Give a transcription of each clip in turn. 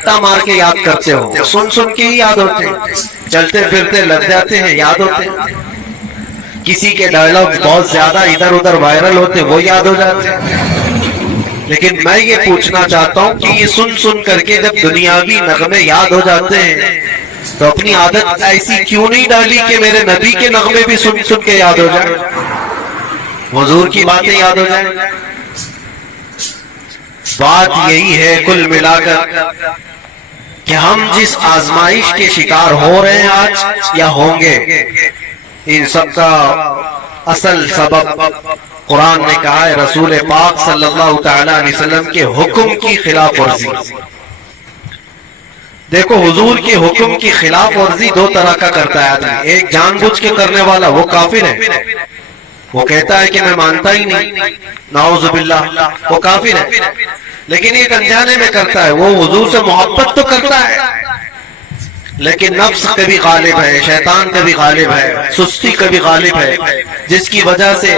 مار کے یاد کرتے ہو، سن سن کے ہی یاد ہوتے ہیں، چلتے پھرتے لگ جاتے ہیں، یاد ہوتے ہیں۔ کسی کے ڈائلاگ بہت زیادہ ادھر ادھر وائرل ہوتے وہ یاد ہو جاتے ہیں۔ لیکن میں یہ پوچھنا چاہتا ہوں کہ یہ سن سن کر کے جب دنیاوی نغمے یاد ہو جاتے ہیں تو اپنی عادت ایسی کیوں نہیں ڈالی کہ میرے نبی کے نغمے بھی سن سن کے یاد ہو جائیں، حضور کی باتیں یاد ہو جائیں۔ بات یہی ہے کل ملا کر کہ ہم جس آزمائش کے شکار ہو رہے ہیں آج یا ہوں گے، ان سب کا اصل سبب قرآن نے کہا ہے رسول پاک صلی اللہ تعالی علیہ وسلم کے حکم کی خلاف ورزی۔ دیکھو حضور کے حکم کی خلاف ورزی دو طرح کا کرتا ہے آدمی، ایک جان بوجھ کے کرنے والا وہ کافر ہے، وہ کہتا ہے کہ میں مانتا ہی نہیں، نعوذ باللہ، وہ کافر ہے۔ لیکن ایک انجانے میں کرتا ہے، وہ حضور سے محبت تو کرتا ہے لیکن نفس کبھی غالب ہے، شیطان کبھی غالب ہے، سستی کبھی غالب ہے، جس کی وجہ سے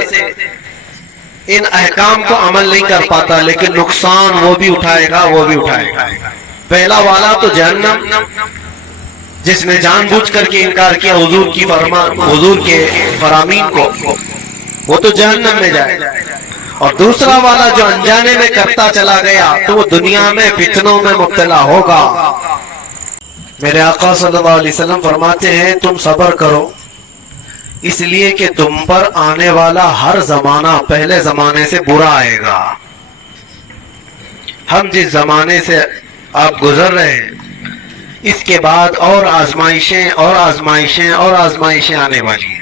ان احکام کو عمل نہیں کر پاتا، لیکن نقصان وہ بھی اٹھائے گا، وہ بھی اٹھائے گا۔ پہلا والا تو جہنم، جس نے جان بوجھ کر کے انکار کیا حضور کی فرمان، حضور کے فرامین کو، وہ تو جہنم میں جائے گا۔ اور دوسرا والا جو انجانے میں کرتا چلا گیا تو وہ دنیا میں فتنوں میں مبتلا ہوگا۔ میرے آقا صلی اللہ علیہ وسلم فرماتے ہیں تم صبر کرو، اس لیے کہ تم پر آنے والا ہر زمانہ پہلے زمانے سے برا آئے گا۔ ہم جس زمانے سے آپ گزر رہے ہیں اس کے بعد اور آزمائشیں اور آزمائشیں اور آزمائشیں آنے والی ہیں۔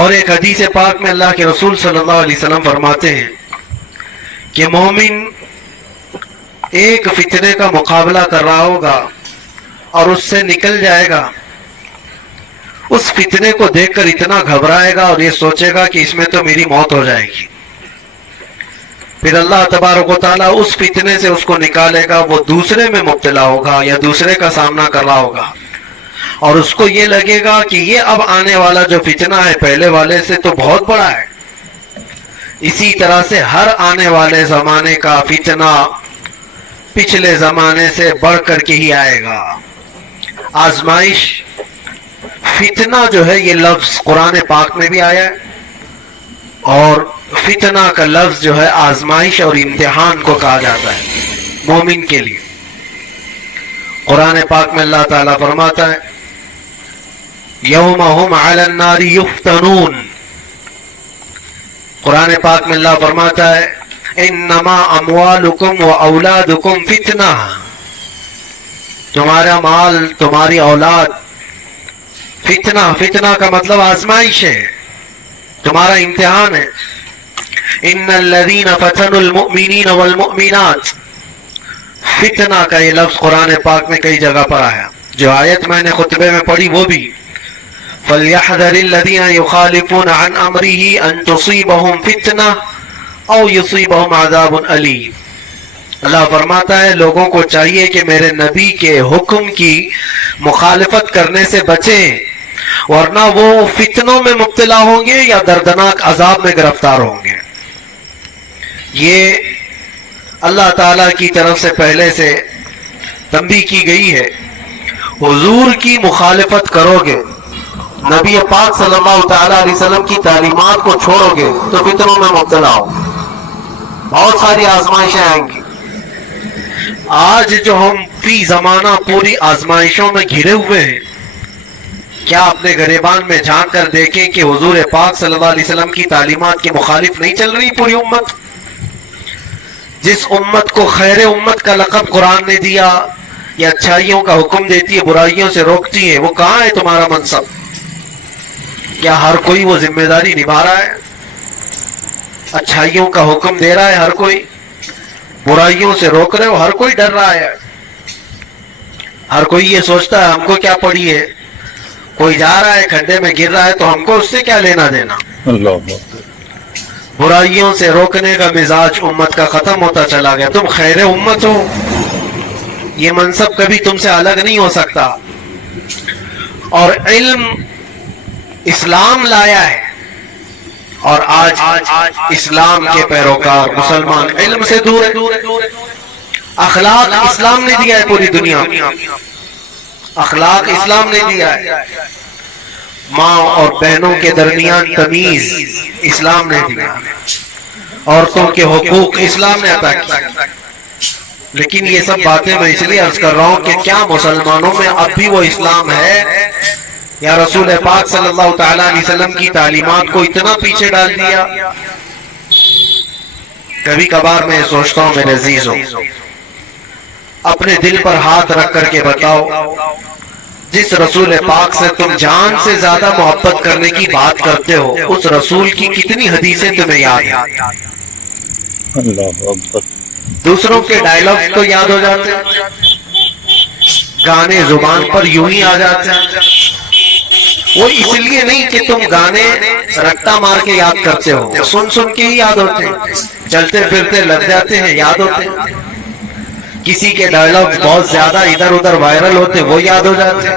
اور ایک حدیث پاک میں اللہ کے رسول صلی اللہ علیہ وسلم فرماتے ہیں کہ مومن ایک فتنے کا مقابلہ کر رہا ہوگا اور اس سے نکل جائے گا، اس فتنے کو دیکھ کر اتنا گھبرائے گا اور یہ سوچے گا کہ اس میں تو میری موت ہو جائے گی۔ پھر اللہ تبارک و تعالیٰ اس فتنے سے اس کو نکالے گا، وہ دوسرے میں مبتلا ہوگا یا دوسرے کا سامنا کر رہا ہوگا اور اس کو یہ لگے گا کہ یہ اب آنے والا جو فتنہ ہے پہلے والے سے تو بہت بڑا ہے۔ اسی طرح سے ہر آنے والے زمانے کا فتنہ پچھلے زمانے سے بڑھ کر کے ہی آئے گا۔ آزمائش، فتنہ جو ہے یہ لفظ قرآن پاک میں بھی آیا ہے، اور فتنہ کا لفظ جو ہے آزمائش اور امتحان کو کہا جاتا ہے مومن کے لیے۔ قرآن پاک میں اللہ تعالیٰ فرماتا ہے یوم ہم علی النار یفتنون، قرآن پاک میں اللہ فرماتا ہے انما اموالکم و اولادکم فتنہ، تمہارا مال تمہاری اولاد فتنہ، فتنہ کا مطلب آزمائش ہے، تمہارا امتحان ہے۔ ان الذین فتنوا المؤمنین والمؤمنات، فتنہ کا یہ لفظ قرآن پاک میں کئی جگہ پر آیا، جو آیت میں نے خطبے میں پڑھی وہ بھی فَلْيَحْذَرِ الَّذِينَ يُخَالِفُونَ عَنْ أَمْرِهِ أَن تُصِيبَهُمْ فِتْنَةٌ أَوْ يُصِيبَهُمْ عَذَابٌ أَلِيمٌ۔ اللہ فرماتا ہے لوگوں کو چاہیے کہ میرے نبی کے حکم کی مخالفت کرنے سے بچیں، ورنہ وہ فتنوں میں مبتلا ہوں گے یا دردناک عذاب میں گرفتار ہوں گے۔ یہ اللہ تعالیٰ کی طرف سے پہلے سے تنبیہ کی گئی ہے، حضور کی مخالفت کرو گے، نبی پاک صلی اللہ تعالیٰ علیہ وسلم کی تعلیمات کو چھوڑو گے تو فتنوں میں مبتلا ہو، بہت ساری آزمائشیں آئیں گی۔ آج جو ہم فی زمانہ پوری آزمائشوں میں گھرے ہوئے ہیں، کیا اپنے گریبان میں جھانک کر دیکھیں کہ حضور پاک صلی اللہ علیہ وسلم کی تعلیمات کے مخالف نہیں چل رہی پوری امت؟ جس امت کو خیر امت کا لقب قرآن نے دیا، یا اچھائیوں کا حکم دیتی ہے برائیوں سے روکتی ہے، وہ کہاں ہے تمہارا منصب؟ کیا ہر کوئی وہ ذمہ داری نبھا رہا ہے؟ اچھائیوں کا حکم دے رہا ہے ہر کوئی، برائیوں سے روک رہے ہو ہر کوئی ڈر رہا ہے، ہر کوئی یہ سوچتا ہے ہم کو کیا پڑی ہے، کوئی جا رہا ہے کھڈے میں گر رہا ہے تو ہم کو اس سے کیا لینا دینا۔ برائیوں سے روکنے کا مزاج امت کا ختم ہوتا چلا گیا۔ تم خیر امت ہو، یہ منصب کبھی تم سے الگ نہیں ہو سکتا، اور علم اسلام لایا ہے، اور آج اسلام کے پیروکار مسلمان علم سے دور ہیں۔ اخلاق اسلام نے دیا ہے پوری دنیا میں، اخلاق اسلام نے دیا ہے. ماں اور بہنوں کے درمیان تمیز اسلام نے دیا، عورتوں کے حقوق اسلام نے عطا کیا. لیکن یہ سب باتیں میں اس لیے عرض کر رہا ہوں کہ کیا مسلمانوں میں اب بھی وہ اسلام ہے، یا رسول پاک صلی اللہ تعالی علیہ وسلم کی تعلیمات کو اتنا پیچھے ڈال دیا؟ کبھی کبھار میں سوچتا ہوں میرے عزیزوں، اپنے دل پر ہاتھ رکھ کر کے بتاؤ، جس رسول پاک سے تم جان سے زیادہ محبت کرنے کی بات کرتے ہو، اس رسول کی کتنی حدیثیں تمہیں یاد ہیں؟ اللہ اکبر. دوسروں کے ڈائلاگ تو یاد ہو جاتے ہیں، گانے زبان پر یوں ہی آ جاتے ہیں. وہ اس لیے نہیں کہ تم گانے رٹا مار کے یاد کرتے ہو، سن سن کے ہی یاد ہوتے ہیں، چلتے پھرتے لگ جاتے ہیں، یاد ہوتے ہیں. کسی کے ڈائلاگ بہت زیادہ ادھر ادھر وائرل ہوتے، وہ یاد ہو جاتے ہیں.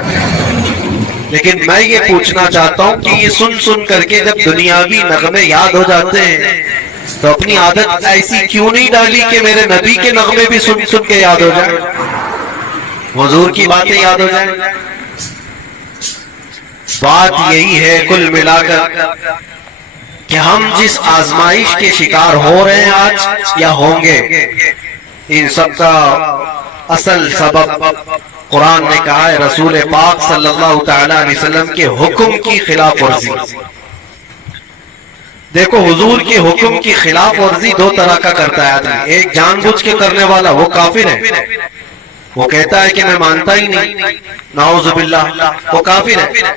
لیکن میں یہ پوچھنا چاہتا ہوں کہ یہ سن سن کر کے جب دنیاوی نغمے یاد ہو جاتے ہیں تو اپنی عادت ایسی کیوں نہیں ڈالی کہ میرے نبی کے نغمے بھی سن سن کے یاد ہو جائیں، حضور کی باتیں یاد ہو جائیں. بات یہی ہے کل ملا کر کہ ہم جس آزمائش کے شکار ہو رہے ہیں آج یا ہوں گے، ان سب کا اصل سبب قرآن نے کہا ہے رسول پاک صلی اللہ تعالی علیہ وسلم کے حکم کی خلاف ورزی. دیکھو حضور کے حکم کی خلاف ورزی دو طرح کا کرتا ہے آدمی. ایک جان بوجھ کے کرنے والا، وہ کافر ہے، وہ کہتا ہے کہ میں مانتا ہی نہیں، نعوذ باللہ، وہ کافر ہے.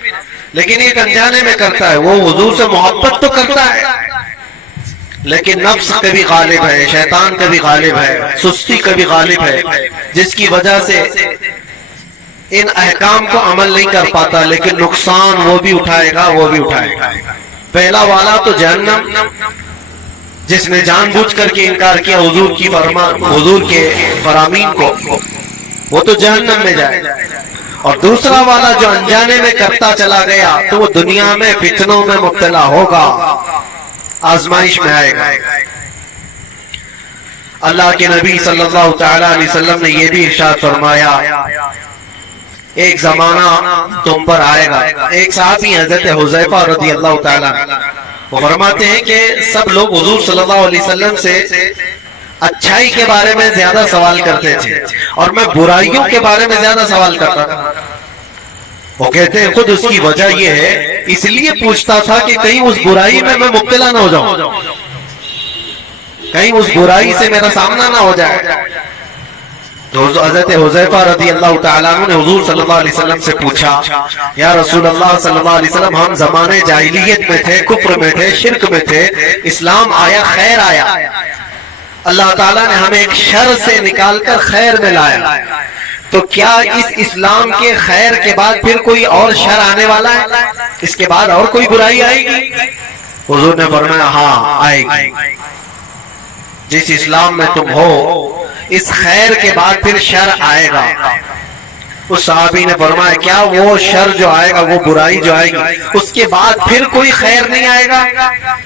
لیکن ایک انجانے میں کرتا ہے، وہ حضور سے محبت تو کرتا ہے لیکن نفس کبھی غالب ہے، شیطان کبھی غالب ہے، سستی کبھی غالب ہے، جس کی وجہ سے ان احکام کو عمل نہیں کر پاتا، لیکن نقصان وہ بھی اٹھائے گا، وہ بھی اٹھائے گا. پہلا والا تو جہنم، جس نے جان بوجھ کر کے انکار کیا حضور کی حضور کے فرامین کو، وہ تو جہنم میں جائے گا. اور دوسرا والا جو انجانے میں کرتا چلا گیا تو وہ دنیا میں فتنوں میں مبتلا ہوگا، آزمائش میں آئے گا. اللہ کے نبی صلی اللہ تعالی علیہ وسلم نے یہ بھی ارشاد فرمایا ایک زمانہ تم پر آئے گا. ایک صحابی حضرت حذیفہ رضی اللہ تعالی عنہ، وہ فرماتے ہیں کہ سب لوگ حضور صلی اللہ علیہ وسلم سے اچھائی کے بارے میں زیادہ سوال کرتے تھے اور میں برائیوں کے بارے میں زیادہ سوال کرتا تھا. وہ کہتے ہیں خود اس کی وجہ یہ ہے، اس لیے پوچھتا تھا کہ کہیں اس برائی میں مبتلا نہ ہو جاؤں، کہیں اس برائی سے میرا سامنا نہ ہو جائے. تو حضرت حذیفہ رضی اللہ تعالیٰ عنہ نے حضور صلی اللہ علیہ وسلم سے پوچھا یا رسول اللہ صلی اللہ علیہ وسلم، ہم زمانے جاہلیت میں تھے، کفر میں تھے، شرک میں تھے، اسلام آیا، خیر آیا، اللہ تعالیٰ نے ہمیں ایک شر سے نکال کر خیر میں لایا، تو کیا اس اسلام کے خیر کے بعد پھر کوئی اور شر آنے والا ہے؟ اس کے بعد اور کوئی برائی آئے گی؟ حضور نے فرمایا ہاں آئے گی. جس اسلام میں تم ہو اس خیر کے بعد پھر شر آئے گا. اس صحابی نے فرمایا کیا وہ شر جو آئے گا، وہ برائی جو آئے گی، اس کے بعد پھر کوئی خیر نہیں آئے گا؟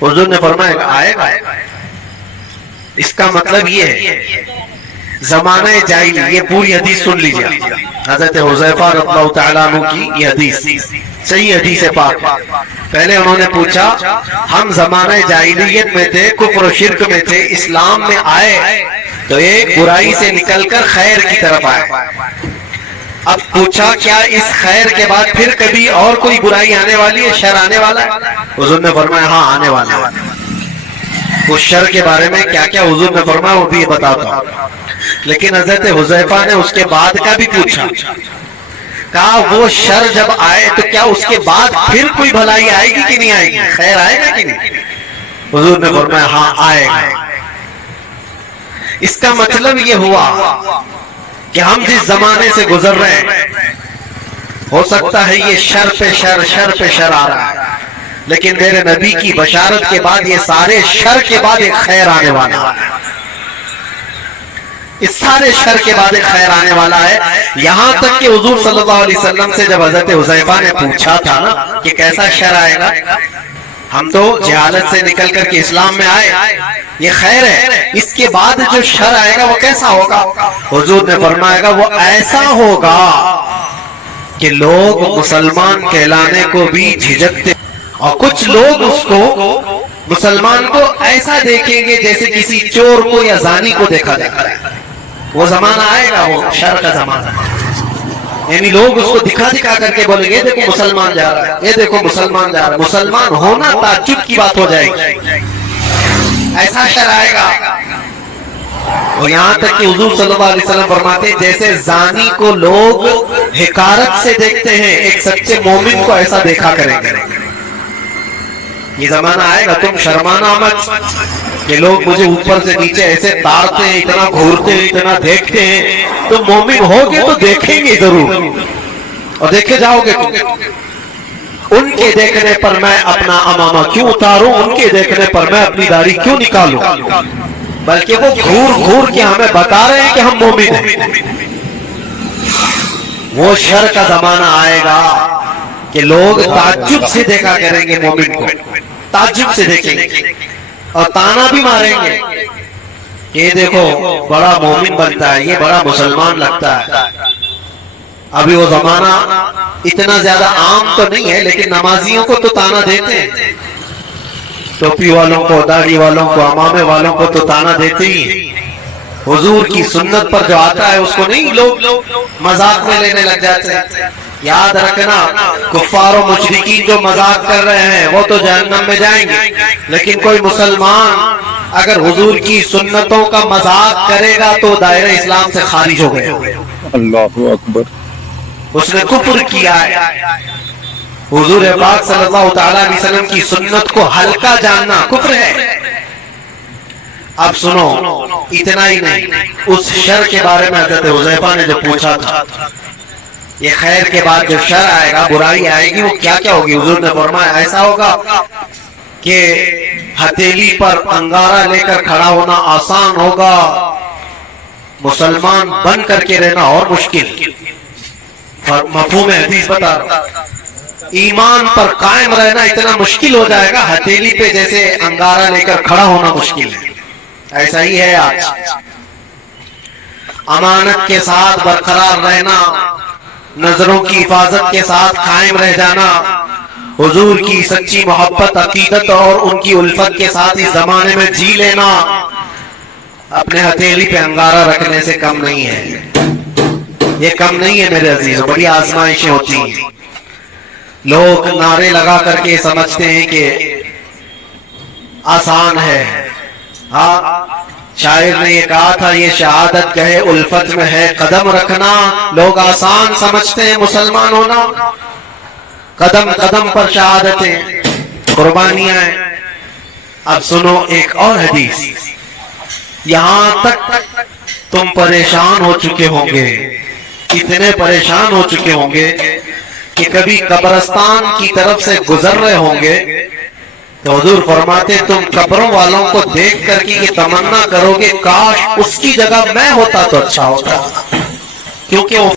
حضور نے فرمایا آئے گا. اس کا مطلب یہ ہے زمانہ جاہلی، یہ پوری حدیث سن لیجیے، حضرت حذیفہ رضی اللہ تعالیٰ عنہ کی یہ حدیث صحیح حدیث پاک. پہلے انہوں نے پوچھا ہم زمانہ جاہلیت میں تھے، کفر و شرک میں تھے، اسلام میں آئے تو ایک برائی سے نکل کر خیر کی طرف آئے. اب پوچھا کیا اس خیر کے بعد پھر کبھی اور کوئی برائی آنے والی ہے، شر آنے والا ہے؟ حضور نے فرمایا ہاں آنے والا ہے. اس شر کے بارے میں کیا کیا حضور نے فرمایا وہ بھی بتاتا ہوں. لیکن حضرت حذیفہ نے اس کے بعد کا بھی پوچھا، کہا وہ شر جب آئے تو کیا اس کے بعد پھر کوئی بھلائی آئے گی کہ نہیں آئے گی، خیر آئے گا کہ نہیں؟ حضور نے فرمایا ہاں آئے گا. اس کا مطلب یہ ہوا کہ ہم جس زمانے سے گزر رہے ہیں ہو سکتا ہے یہ شر پہ شر، شر پہ شر آ رہا ہے، لیکن میرے نبی کی بشارت کے بعد یہ سارے شر کے بعد ایک خیر آنے والا ہے. اس سارے شر کے بعد ایک خیر آنے والا ہے. یہاں تک کہ حضور صلی اللہ علیہ وسلم سے جب حضرت حذیفہ نے پوچھا تھا نا کہ کیسا شر آئے گا، ہم تو جہالت سے نکل کر کے اسلام میں آئے یہ خیر ہے. اس کے بعد جو شر آئے گا وہ کیسا ہوگا؟ حضور نے فرمایا گا وہ ایسا ہوگا کہ لوگ مسلمان کہلانے کو بھی جھجکتے، اور کچھ لوگ اس کو مسلمان کو ایسا دیکھیں گے جیسے کسی چور کو یا زانی کو دیکھا جاتا ہے. وہ زمانہ آئے گا، وہ شر کا زمانہ، یعنی لوگ اس کو دکھا دکھا کر کے بولیں گے یہ دیکھو مسلمان جا رہا ہے، یہ دیکھو مسلمان جا رہا ہے. مسلمان ہونا تعجب کی بات ہو جائے گی. ایسا شر آئے گا. اور یہاں تک کہ حضور صلی اللہ علیہ وسلم فرماتے ہیں جیسے زانی کو لوگ حقارت سے دیکھتے ہیں، ایک سچے مومن کو ایسا دیکھا کریں گے. یہ زمانہ آئے گا، تم شرمانا مت کہ لوگ مجھے اوپر سے نیچے ایسے تارتے ہیں، اتنا گھورتے ہیں، اتنا دیکھتے ہیں. تم مومن ہوگے تو دیکھیں گے ضرور، اور دیکھے جاؤ گے. ان کے دیکھنے پر میں اپنا امامہ کیوں اتاروں، ان کے دیکھنے پر میں اپنی داڑھی کیوں نکالوں، بلکہ وہ گھور گھور کے ہمیں بتا رہے ہیں کہ ہم مومن ہیں. وہ شر کا زمانہ آئے گا کہ لوگ تعجب سے دیکھا کریں گے، مومن کو تعجب سے دیکھیں گے اور تانا بھی ماریں گے. یہ دیکھو بڑا مومن بنتا ہے، یہ بڑا مسلمان لگتا ہے. ابھی وہ زمانہ اتنا زیادہ عام تو نہیں ہے، لیکن نمازیوں کو تو تانا دیتے ہیں، ٹوپی والوں کو، داڑھی والوں کو، امامے والوں کو تو تانا دیتے ہی ہیں. حضور کی سنت پر جو آتا ہے اس کو نہیں لوگ مذاق میں لینے لگ جاتے ہیں. یاد رکھنا کفار و مشرکین جو مذاق کر رہے ہیں وہ تو جہنم میں جائیں گے، لیکن کوئی مسلمان اگر حضور کی سنتوں کا مذاق کرے گا تو دائرہ اسلام سے خارج ہو گیا. اللہ اکبر. اس نے کفر کیا ہے. حضور پاک صلی اللہ تعالیٰ علیہ وسلم کی سنت کو ہلکا جاننا کفر ہے. اب سنو، اتنا ہی نہیں، اس شر کے بارے میں حضرت حذیفہ نے جو پوچھا تھا، یہ خیر کے بعد جو شر آئے گا، برائی آئے گی، وہ کیا کیا ہوگی؟ حضور نے فرمایا ایسا ہوگا کہ ہتھیلی پر انگارہ لے کر کھڑا ہونا آسان ہوگا، مسلمان بن کر کے رہنا اور مشکل. مفہوم حدیث بتا رہا ہوں، ایمان پر قائم رہنا اتنا مشکل ہو جائے گا، ہتھیلی پہ جیسے انگارہ لے کر کھڑا ہونا مشکل ہے. ایسا ہی ہے آج. امانت کے ساتھ برقرار رہنا، نظروں کی حفاظت کے ساتھ قائم رہ جانا، حضور کی سچی محبت، عقیدت اور ان کی الفت کے ساتھ اس زمانے میں جی لینا اپنے ہتھیلی پہ انگارہ رکھنے سے کم نہیں ہے. یہ کم نہیں ہے میرے عزیزوں. بڑی آزمائشیں ہوتی ہیں. لوگ نعرے لگا کر کے سمجھتے ہیں کہ آسان ہے. ہاں، شاعر نے یہ کہا تھا، یہ شہادت گہے الفت میں ہے قدم رکھنا. لوگ آسان سمجھتے ہیں مسلمان ہونا، قدم قدم پر شہادتیں، قربانیاں ہیں. اب سنو ایک اور حدیث. یہاں تک تم پریشان ہو چکے ہوں گے، اتنے پریشان ہو چکے ہوں گے کہ کبھی قبرستان کی طرف سے گزر رہے ہوں گے تو حضور فرماتے تم قبروں والوں کو دیکھ کر کے یہ تمنا کرو گے کاش اس کی جگہ میں ہوتا تو اچھا ہوتا، کیونکہ وہ